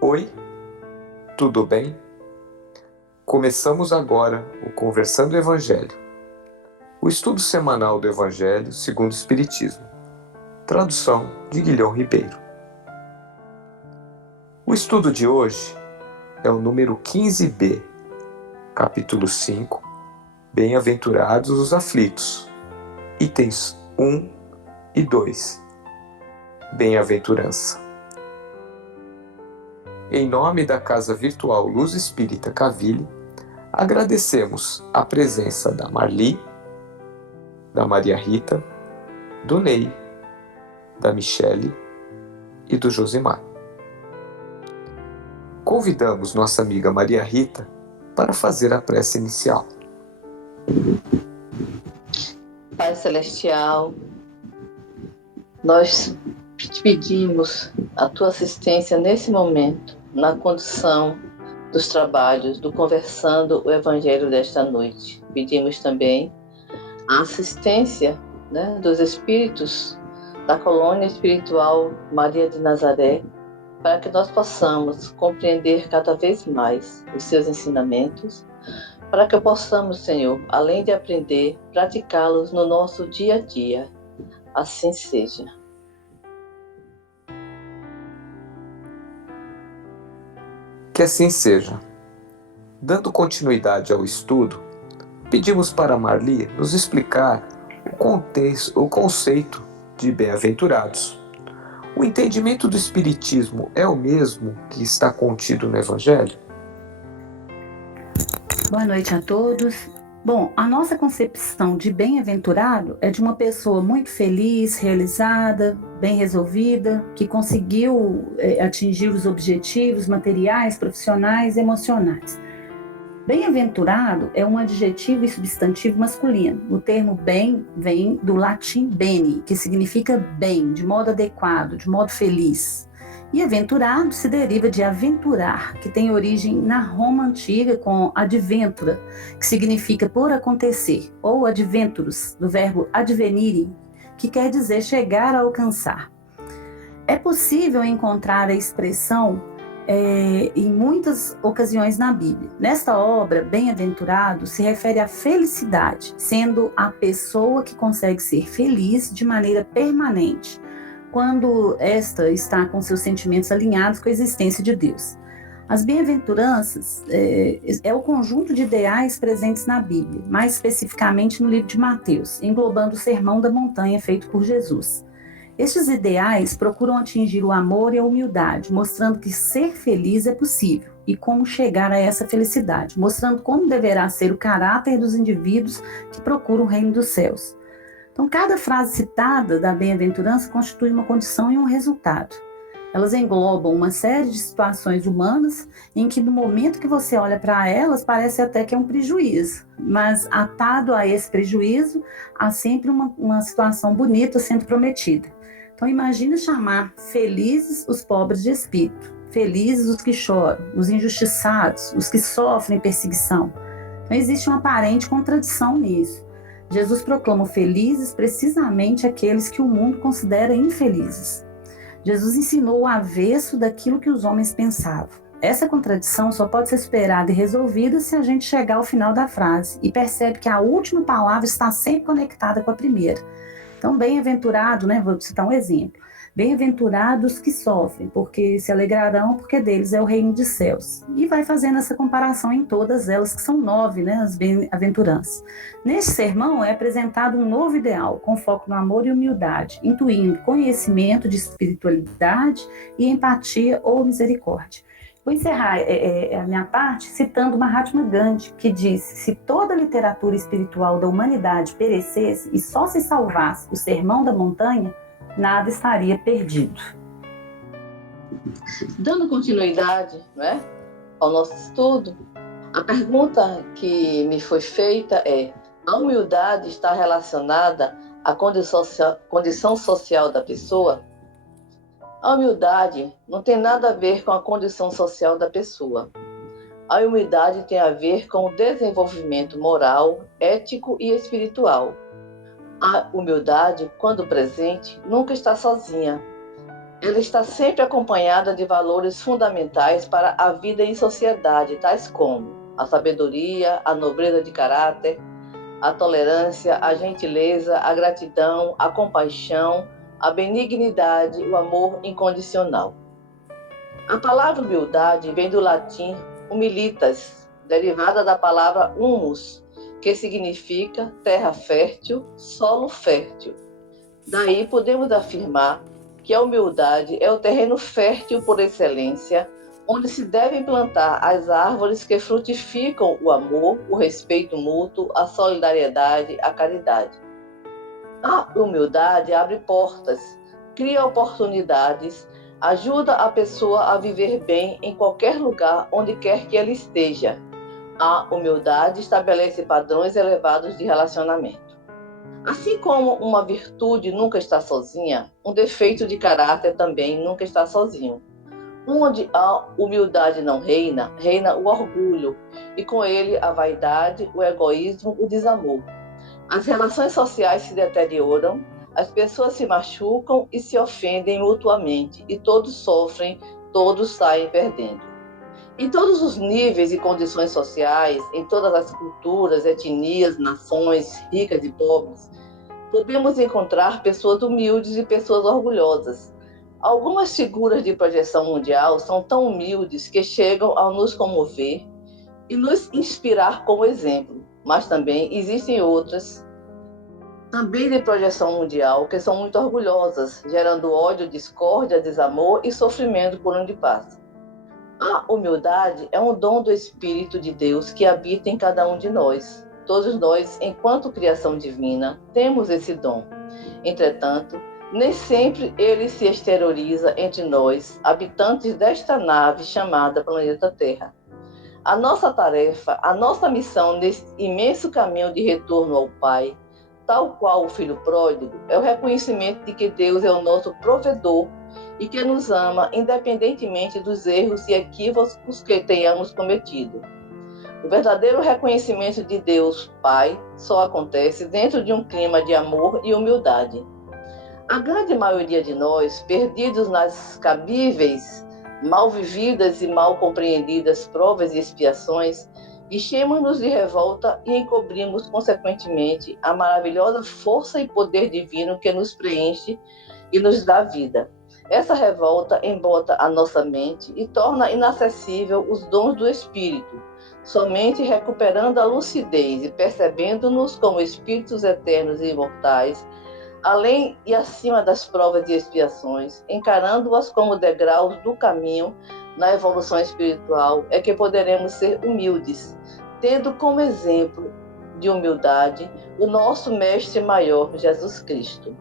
Oi, tudo bem? Começamos agora o Conversando Evangelho, o estudo semanal do Evangelho segundo o Espiritismo, tradução de Guilhom Ribeiro. O estudo de hoje é o número 15b, capítulo 5, Bem-aventurados os aflitos, itens 1 e 2, Bem-aventurança. Em nome da Casa Virtual Luz Espírita Caville, agradecemos a presença da Marli, da Maria Rita, do Ney, da Michele e do Josimar. Convidamos nossa amiga Maria Rita para fazer a prece inicial. Pai Celestial, nós te pedimos a tua assistência nesse momento, na condução dos trabalhos do Conversando o Evangelho desta noite. Pedimos também a assistência, dos espíritos da colônia espiritual Maria de Nazaré, para que nós possamos compreender cada vez mais os seus ensinamentos, para que possamos, Senhor, além de aprender, praticá-los no nosso dia a dia. Assim seja. Que assim seja. Dando continuidade ao estudo, pedimos para Marli nos explicar o conceito de bem-aventurados. O entendimento do Espiritismo é o mesmo que está contido no Evangelho? Boa noite a todos. Bom, a nossa concepção de bem-aventurado é de uma pessoa muito feliz, realizada, bem resolvida, que conseguiu atingir os objetivos materiais, profissionais e emocionais. Bem-aventurado é um adjetivo e substantivo masculino. O termo bem vem do latim bene, que significa bem, de modo adequado, de modo feliz. E aventurado se deriva de aventurar, que tem origem na Roma antiga com adventura, que significa por acontecer, ou adventurus, do verbo advenire, que quer dizer chegar a alcançar. É possível encontrar a expressão em muitas ocasiões na Bíblia. Nesta obra, bem-aventurado se refere à felicidade, sendo a pessoa que consegue ser feliz de maneira permanente, quando esta está com seus sentimentos alinhados com a existência de Deus. As bem-aventuranças é o conjunto de ideais presentes na Bíblia, mais especificamente no livro de Mateus, englobando o Sermão da Montanha feito por Jesus. Estes ideais procuram atingir o amor e a humildade, mostrando que ser feliz é possível e como chegar a essa felicidade, mostrando como deverá ser o caráter dos indivíduos que procuram o reino dos céus. Então, cada frase citada da bem-aventurança constitui uma condição e um resultado. Elas englobam uma série de situações humanas em que, no momento que você olha para elas, parece até que é um prejuízo. Mas, atado a esse prejuízo, há sempre uma situação bonita sendo prometida. Então, imagine chamar felizes os pobres de espírito, felizes os que choram, os injustiçados, os que sofrem perseguição. Então, existe uma aparente contradição nisso. Jesus proclama felizes precisamente aqueles que o mundo considera infelizes. Jesus ensinou o avesso daquilo que os homens pensavam. Essa contradição só pode ser superada e resolvida se a gente chegar ao final da frase e percebe que a última palavra está sempre conectada com a primeira. Então, bem-aventurado, vou citar um exemplo. Bem-aventurados que sofrem, porque se alegrarão, porque deles é o reino dos céus. E vai fazendo essa comparação em todas elas, que são 9, as bem-aventuranças. Neste sermão é apresentado um novo ideal, com foco no amor e humildade, intuindo conhecimento de espiritualidade e empatia ou misericórdia. Vou encerrar a minha parte citando Mahatma Gandhi, que disse: se toda a literatura espiritual da humanidade perecesse e só se salvasse o Sermão da Montanha, nada estaria perdido. Dando continuidade ao nosso estudo, A pergunta que me foi feita é: a humildade está relacionada à condição social da pessoa? A humildade não tem nada a ver com a condição social da pessoa. A humildade tem a ver com o desenvolvimento moral, ético e espiritual. A humildade, quando presente, nunca está sozinha. Ela está sempre acompanhada de valores fundamentais para a vida em sociedade, tais como a sabedoria, a nobreza de caráter, a tolerância, a gentileza, a gratidão, a compaixão, a benignidade, o amor incondicional. A palavra humildade vem do latim humilitas, derivada da palavra humus, que significa terra fértil, solo fértil. Daí podemos afirmar que a humildade é o terreno fértil por excelência, onde se devem plantar as árvores que frutificam o amor, o respeito mútuo, a solidariedade, a caridade. A humildade abre portas, cria oportunidades, ajuda a pessoa a viver bem em qualquer lugar onde quer que ela esteja. A humildade estabelece padrões elevados de relacionamento. Assim como uma virtude nunca está sozinha, um defeito de caráter também nunca está sozinho. Onde a humildade não reina, reina o orgulho, e com ele a vaidade, o egoísmo, o desamor. As relações sociais se deterioram, as pessoas se machucam e se ofendem mutuamente, e todos sofrem, todos saem perdendo. Em todos os níveis e condições sociais, em todas as culturas, etnias, nações, ricas e pobres, podemos encontrar pessoas humildes e pessoas orgulhosas. Algumas figuras de projeção mundial são tão humildes que chegam a nos comover e nos inspirar como exemplo, mas também existem outras, também de projeção mundial, que são muito orgulhosas, gerando ódio, discórdia, desamor e sofrimento por onde passam. A humildade é um dom do Espírito de Deus que habita em cada um de nós. Todos nós, enquanto criação divina, temos esse dom. Entretanto, nem sempre ele se exterioriza entre nós, habitantes desta nave chamada planeta Terra. A nossa tarefa, a nossa missão nesse imenso caminho de retorno ao Pai, tal qual o filho pródigo, é o reconhecimento de que Deus é o nosso provedor e que nos ama independentemente dos erros e equívocos que tenhamos cometido. O verdadeiro reconhecimento de Deus Pai só acontece dentro de um clima de amor e humildade. A grande maioria de nós, perdidos nas cabíveis, mal vividas e mal compreendidas provas e expiações, enchemos-nos de revolta e encobrimos, consequentemente, a maravilhosa força e poder divino que nos preenche e nos dá vida. Essa revolta embota a nossa mente e torna inacessível os dons do Espírito. Somente recuperando a lucidez e percebendo-nos como espíritos eternos e imortais, além e acima das provas e expiações, encarando-as como degraus do caminho na evolução espiritual, é que poderemos ser humildes, tendo como exemplo de humildade o nosso Mestre Maior, Jesus Cristo.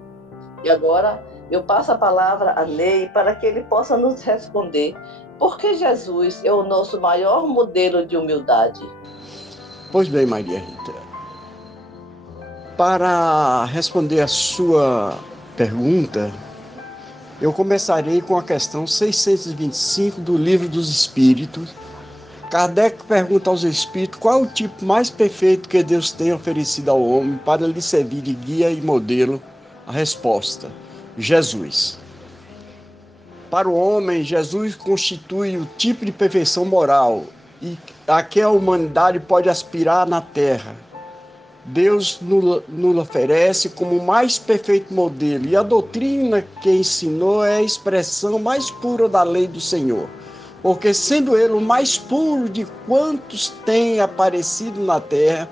E agora eu passo a palavra a Ney para que ele possa nos responder por que Jesus é o nosso maior modelo de humildade. Pois bem, Maria Rita, para responder a sua pergunta, eu começarei com a questão 625 do Livro dos Espíritos. Kardec pergunta aos Espíritos qual é o tipo mais perfeito que Deus tem oferecido ao homem para lhe servir de guia e modelo. A resposta: Jesus. Para o homem, Jesus constitui o tipo de perfeição moral e a que a humanidade pode aspirar na Terra. Deus nos oferece como o mais perfeito modelo, e a doutrina que ensinou é a expressão mais pura da lei do Senhor, porque sendo ele o mais puro de quantos têm aparecido na terra,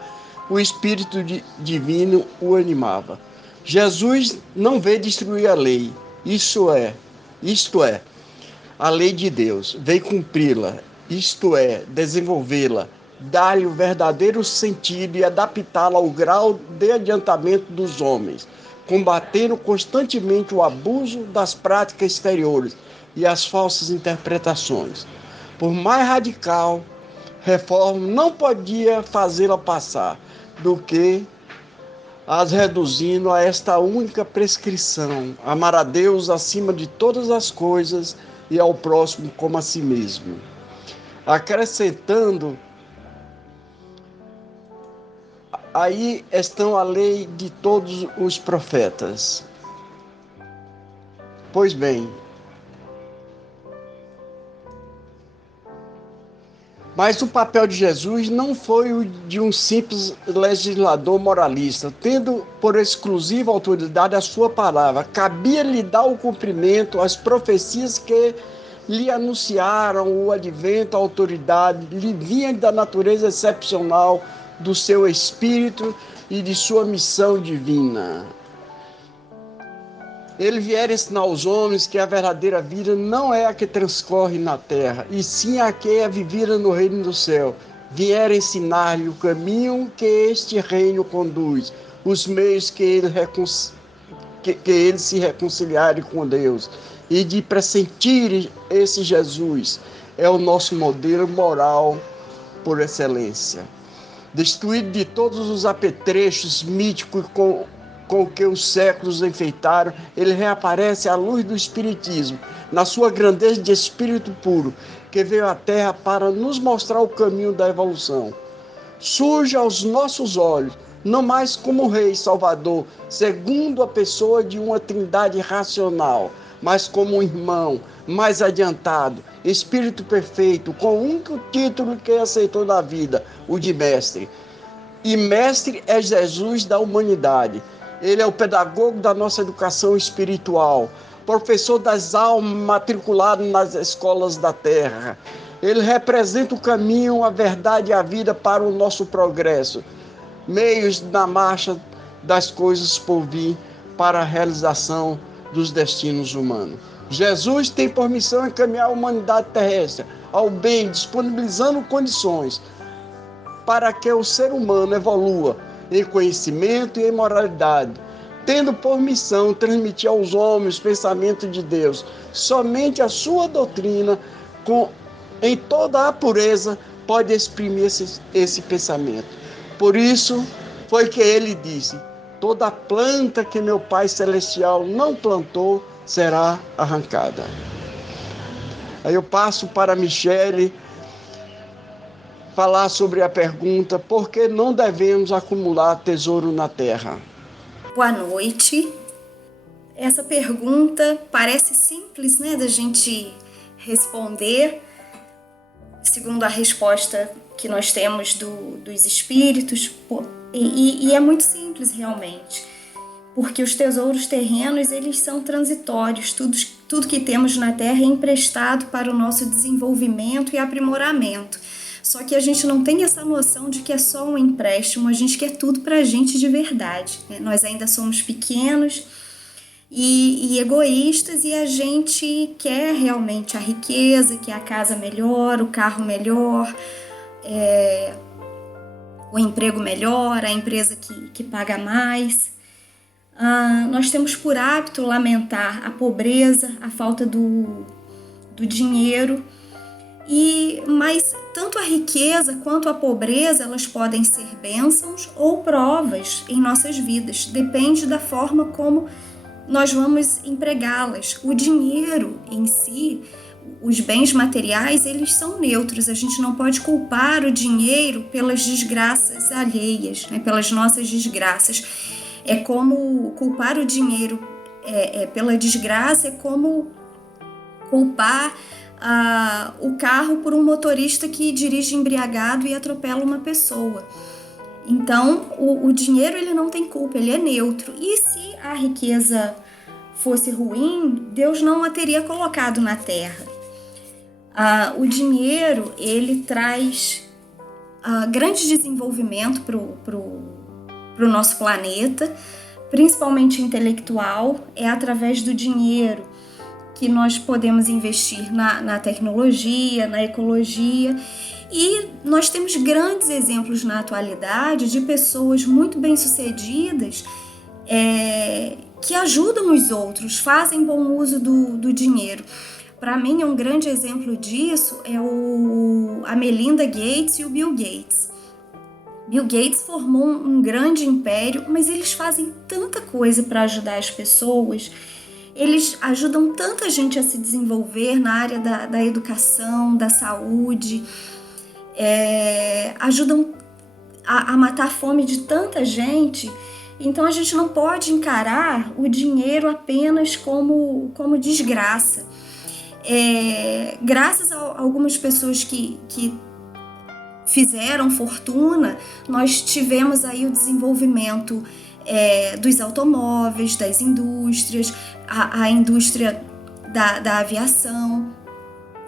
o Espírito Divino o animava. Jesus não veio destruir a lei, isto é, a lei de Deus, veio cumpri-la, isto é, desenvolvê-la, dar-lhe o verdadeiro sentido e adaptá-la ao grau de adiantamento dos homens, combatendo constantemente o abuso das práticas exteriores e as falsas interpretações. Por mais radical reforma não podia fazê-la passar do que as reduzindo a esta única prescrição: amar a Deus acima de todas as coisas e ao próximo como a si mesmo. Acrescentando, aí estão a lei de todos os profetas. Pois bem, mas o papel de Jesus não foi o de um simples legislador moralista, tendo por exclusiva autoridade a sua palavra. Cabia-lhe dar o cumprimento às profecias que lhe anunciaram o advento, a autoridade, lhe vinha da natureza excepcional do seu espírito e de sua missão divina. Ele viera ensinar aos homens que a verdadeira vida não é a que transcorre na terra, e sim a que é vivida no reino do céu. Viera ensinar-lhe o caminho que este reino conduz, os meios que ele se reconciliare com Deus, e de pressentir esse Jesus. É o nosso modelo moral por excelência. Destruído de todos os apetrechos míticos com que os séculos enfeitaram, ele reaparece à luz do Espiritismo, na sua grandeza de espírito puro, que veio à Terra para nos mostrar o caminho da evolução. Surge aos nossos olhos, não mais como Rei Salvador, segundo a pessoa de uma trindade racional, mas como um irmão mais adiantado, espírito perfeito, com o único título que aceitou na vida, o de mestre. E mestre é Jesus da humanidade. Ele é o pedagogo da nossa educação espiritual, professor das almas matriculadas nas escolas da terra. Ele representa o caminho, a verdade e a vida para o nosso progresso, meios na marcha das coisas por vir para a realização dos destinos humanos. Jesus tem por missão encaminhar a humanidade terrestre ao bem, disponibilizando condições para que o ser humano evolua em conhecimento e em moralidade, tendo por missão transmitir aos homens o pensamento de Deus. Somente a sua doutrina, em toda a pureza, pode exprimir esse pensamento. Por isso foi que ele disse: toda planta que meu Pai Celestial não plantou será arrancada. Aí eu passo para a Michele falar sobre a pergunta: por que não devemos acumular tesouro na terra? Boa noite. Essa pergunta parece simples, né, da gente responder, segundo a resposta que nós temos dos espíritos, e é muito simples realmente, porque os tesouros terrenos, eles são transitórios, tudo que temos na terra é emprestado para o nosso desenvolvimento e aprimoramento. Só que a gente não tem essa noção de que é só um empréstimo, a gente quer tudo pra gente de verdade, né? Nós ainda somos pequenos e egoístas, e a gente quer realmente a riqueza, quer a casa melhor, o carro melhor, o emprego melhor, a empresa que paga mais. Nós temos por hábito lamentar a pobreza, a falta do dinheiro, mas tanto a riqueza quanto a pobreza, elas podem ser bênçãos ou provas em nossas vidas, depende da forma como nós vamos empregá-las. O dinheiro em si, os bens materiais, eles são neutros, a gente não pode culpar o dinheiro pelas desgraças alheias, né, pelas nossas desgraças. É como culpar o dinheiro pela desgraça, é como culpar o carro por um motorista que dirige embriagado e atropela uma pessoa. Então, o dinheiro, ele não tem culpa, ele é neutro. E se a riqueza fosse ruim, Deus não a teria colocado na terra. O dinheiro, ele traz grande desenvolvimento para o nosso planeta, principalmente intelectual. É através do dinheiro que nós podemos investir na tecnologia, na ecologia, e nós temos grandes exemplos na atualidade de pessoas muito bem-sucedidas que ajudam os outros, fazem bom uso do dinheiro. Para mim, um grande exemplo disso é a Melinda Gates e o Bill Gates. Bill Gates formou um grande império, mas eles fazem tanta coisa para ajudar as pessoas. Eles ajudam tanta gente a se desenvolver na área da educação, da saúde, ajudam a matar a fome de tanta gente. Então a gente não pode encarar o dinheiro apenas como desgraça. Graças a algumas pessoas que fizeram fortuna, nós tivemos aí o desenvolvimento dos automóveis, das indústrias, a indústria da aviação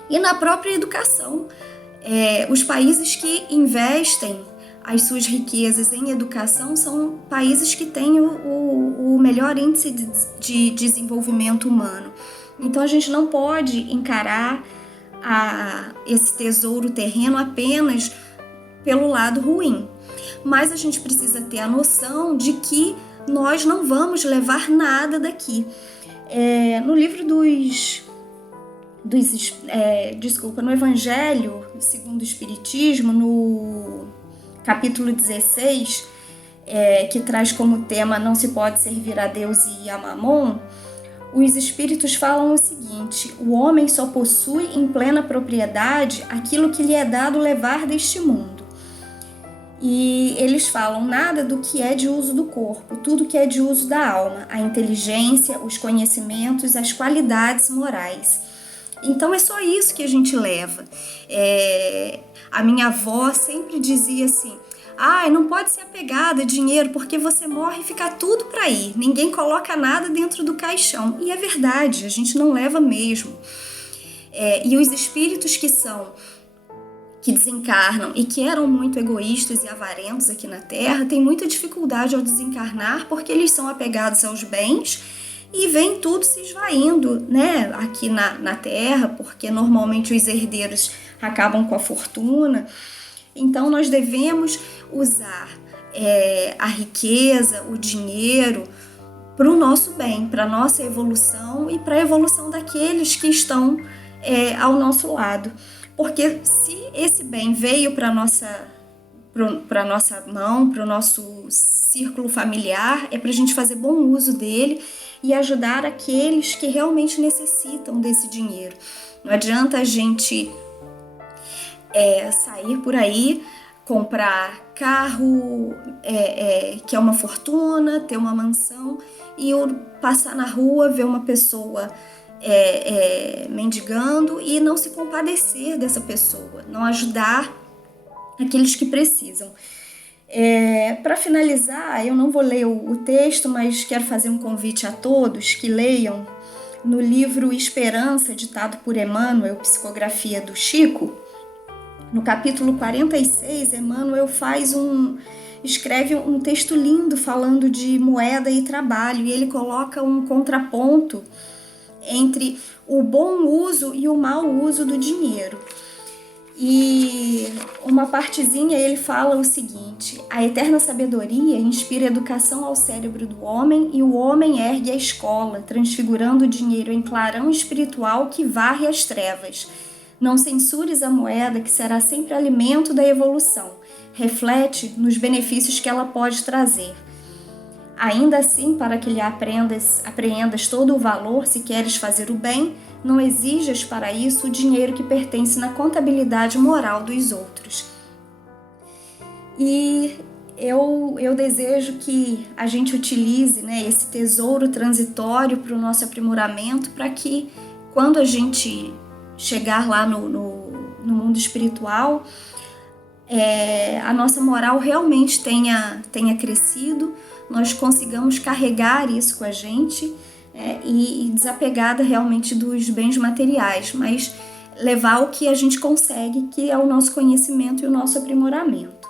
e na própria educação. Os países que investem as suas riquezas em educação são países que têm o melhor índice de desenvolvimento humano. Então a gente não pode encarar esse tesouro terreno apenas pelo lado ruim, mas a gente precisa ter a noção de que nós não vamos levar nada daqui. No livro no Evangelho segundo o Espiritismo, no capítulo 16, que traz como tema "Não se pode servir a Deus e a Mamon", os espíritos falam o seguinte: o homem só possui em plena propriedade aquilo que lhe é dado levar deste mundo. E eles falam nada do que é de uso do corpo, tudo que é de uso da alma, a inteligência, os conhecimentos, as qualidades morais. Então é só isso que a gente leva. A minha avó sempre dizia assim: não pode ser apegada a dinheiro, porque você morre e fica tudo para aí. Ninguém coloca nada dentro do caixão. E é verdade, a gente não leva mesmo. E os espíritos que desencarnam e que eram muito egoístas e avarentos aqui na Terra, têm muita dificuldade ao desencarnar, porque eles são apegados aos bens e vem tudo se esvaindo, né, aqui na Terra, porque normalmente os herdeiros acabam com a fortuna. Então nós devemos usar a riqueza, o dinheiro, para o nosso bem, para a nossa evolução e para a evolução daqueles que estão ao nosso lado. Porque se esse bem veio para a nossa mão, para o nosso círculo familiar, é para a gente fazer bom uso dele e ajudar aqueles que realmente necessitam desse dinheiro. Não adianta a gente sair por aí, comprar carro que é uma fortuna, ter uma mansão, e eu passar na rua, ver uma pessoa mendigando e não se compadecer dessa pessoa, não ajudar aqueles que precisam. Para finalizar, eu não vou ler o texto, mas quero fazer um convite a todos que leiam no livro Esperança, ditado por Emmanuel, psicografia do Chico. No capítulo 46, Emmanuel escreve um texto lindo falando de moeda e trabalho, e ele coloca um contraponto entre o bom uso e o mau uso do dinheiro. E uma partezinha ele fala o seguinte: a eterna sabedoria inspira educação ao cérebro do homem, e o homem ergue a escola, transfigurando o dinheiro em clarão espiritual que varre as trevas. Não censures a moeda, que será sempre alimento da evolução. Reflete nos benefícios que ela pode trazer. Ainda assim, para que lhe apreendas todo o valor, se queres fazer o bem, não exijas para isso o dinheiro que pertence na contabilidade moral dos outros. E eu desejo que a gente utilize, né, esse tesouro transitório para o nosso aprimoramento, para que quando a gente chegar lá no mundo espiritual, a nossa moral realmente tenha crescido, nós consigamos carregar isso com a gente e desapegada realmente dos bens materiais, mas levar o que a gente consegue, que é o nosso conhecimento e o nosso aprimoramento.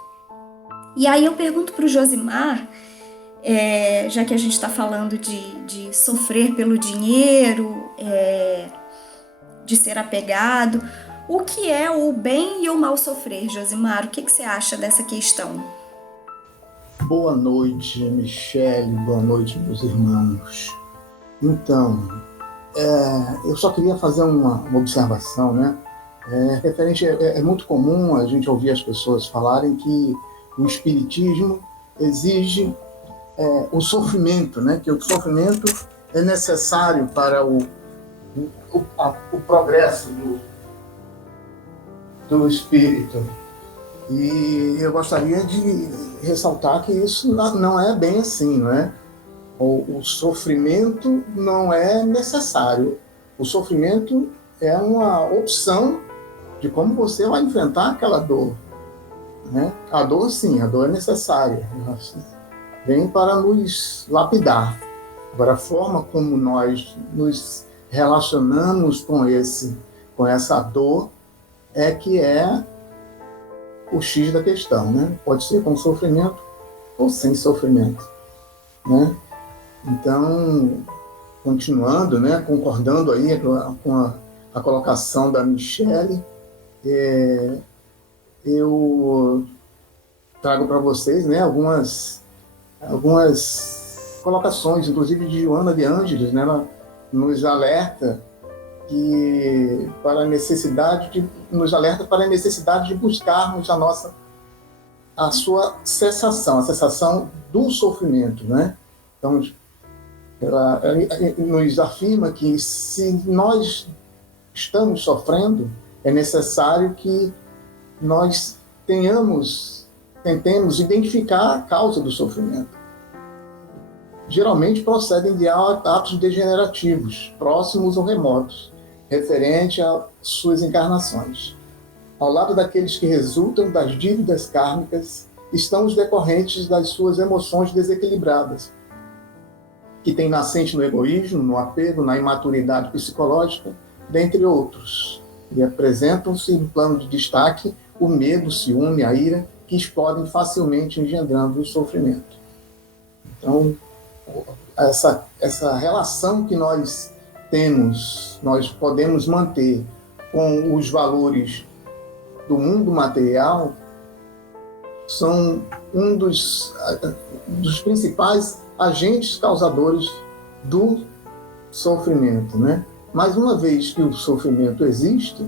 E aí eu pergunto para o Josimar, já que a gente está falando de sofrer pelo dinheiro, de ser apegado, o que é o bem e o mal sofrer, Josimar? O que você acha dessa questão? Boa noite, Michele, boa noite, meus irmãos. Então, Eu só queria fazer uma observação, né? É muito comum a gente ouvir as pessoas falarem que o espiritismo exige o sofrimento, né? Que o sofrimento é necessário para o progresso do espírito. E eu gostaria de ressaltar que isso não é bem assim, não é? O sofrimento não é necessário. O sofrimento é uma opção de como você vai enfrentar aquela dor, né? A dor, sim, a dor é necessária. Vem para nos lapidar. Agora, a forma como nós nos relacionamos com essa dor é que é o X da questão, né? Pode ser com sofrimento ou sem sofrimento, né? Então, continuando, né, concordando aí com a colocação da Michele, eu trago para vocês, né, algumas colocações, inclusive de Joana de Ângeles, né? Ela nos alerta nos alerta para a necessidade de buscarmos a sua cessação, a cessação do sofrimento, né? Então, ela nos afirma que se nós estamos sofrendo, é necessário que nós tentemos identificar a causa do sofrimento. Geralmente procedem de atos degenerativos, próximos ou remotos, referente às suas encarnações. Ao lado daqueles que resultam das dívidas kármicas, estão os decorrentes das suas emoções desequilibradas, que têm nascente no egoísmo, no apego, na imaturidade psicológica, dentre outros. E apresentam-se em plano de destaque o medo, o ciúme, a ira, que explodem facilmente engendrando o sofrimento. Então, essa relação que nós temos, nós podemos manter com os valores do mundo material, são um dos principais agentes causadores do sofrimento, né? Mas uma vez que o sofrimento existe,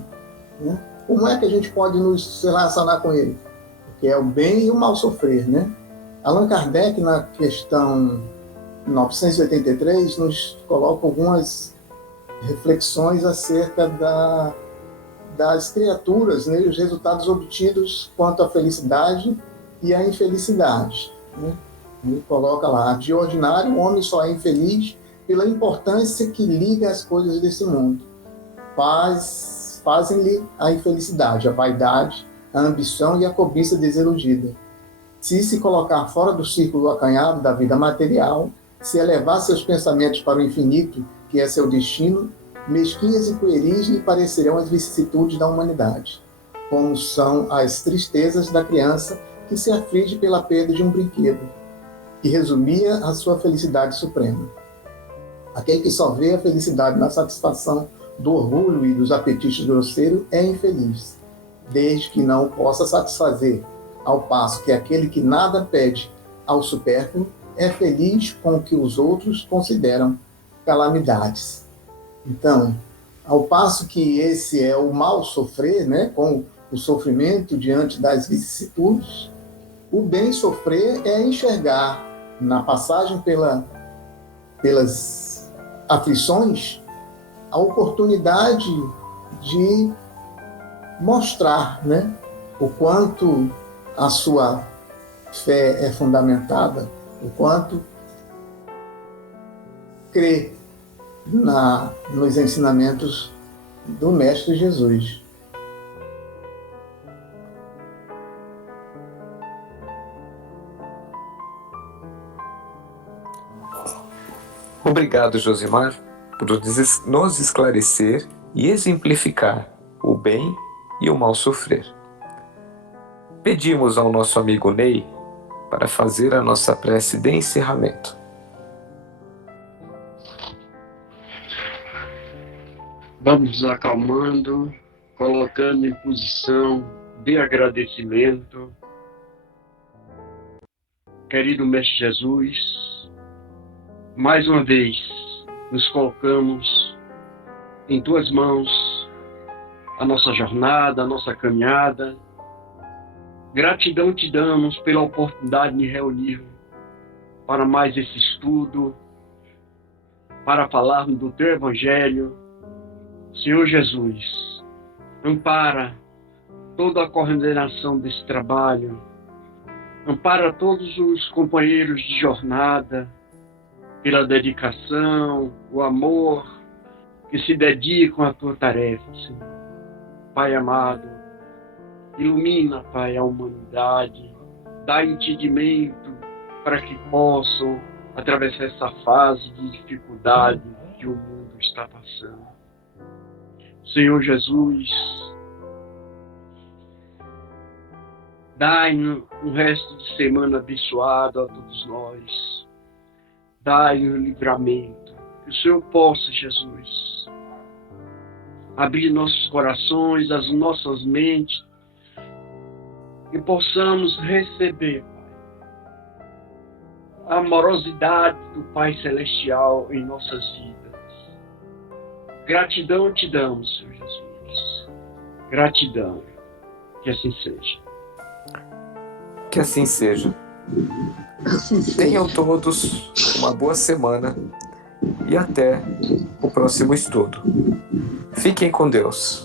né, como é que a gente pode nos relacionar com ele? Que é o bem e o mal sofrer, né? Allan Kardec, na questão 983, nos coloca algumas reflexões acerca das criaturas, né, os resultados obtidos quanto à felicidade e à infelicidade, né? Ele coloca lá: de ordinário, o homem só é infeliz pela importância que liga as coisas desse mundo. Fazem-lhe a infelicidade, a vaidade, a ambição e a cobiça desiludida. Se colocar fora do círculo acanhado da vida material, se elevar seus pensamentos para o infinito, que é seu destino, mesquinhas e pueris lhe parecerão as vicissitudes da humanidade, como são as tristezas da criança que se aflige pela perda de um brinquedo, que resumia a sua felicidade suprema. Aquele que só vê a felicidade na satisfação do orgulho e dos apetites grosseiros é infeliz, desde que não o possa satisfazer, ao passo que aquele que nada pede ao supérfluo é feliz com o que os outros consideram calamidades. Então, ao passo que esse é o mal sofrer, né, com o sofrimento diante das vicissitudes, o bem sofrer é enxergar na passagem pelas aflições a oportunidade de mostrar, né, o quanto a sua fé é fundamentada, o quanto crê nos ensinamentos do Mestre Jesus. Obrigado, Josimar, por nos esclarecer e exemplificar o bem e o mal sofrer. Pedimos ao nosso amigo Ney para fazer a nossa prece de encerramento. Vamos nos acalmando, colocando em posição de agradecimento. Querido Mestre Jesus, mais uma vez nos colocamos em Tuas mãos a nossa jornada, a nossa caminhada. Gratidão te damos pela oportunidade de reunir para mais esse estudo, para falarmos do Teu Evangelho. Senhor Jesus, ampara toda a coordenação desse trabalho, ampara todos os companheiros de jornada, pela dedicação, o amor que se dedicam à Tua tarefa, Senhor. Pai amado, ilumina, Pai, a humanidade, dá entendimento para que possam atravessar essa fase de dificuldade que o mundo está passando. Senhor Jesus, dai-nos um resto de semana abençoado a todos nós. Dai-nos livramento. Que o Senhor possa, Jesus, abrir nossos corações, as nossas mentes, e possamos receber, Pai, a amorosidade do Pai Celestial em nossas vidas. Gratidão te damos, Senhor Jesus. Gratidão. Que assim seja. Que assim seja. Tenham todos uma boa semana e até o próximo estudo. Fiquem com Deus.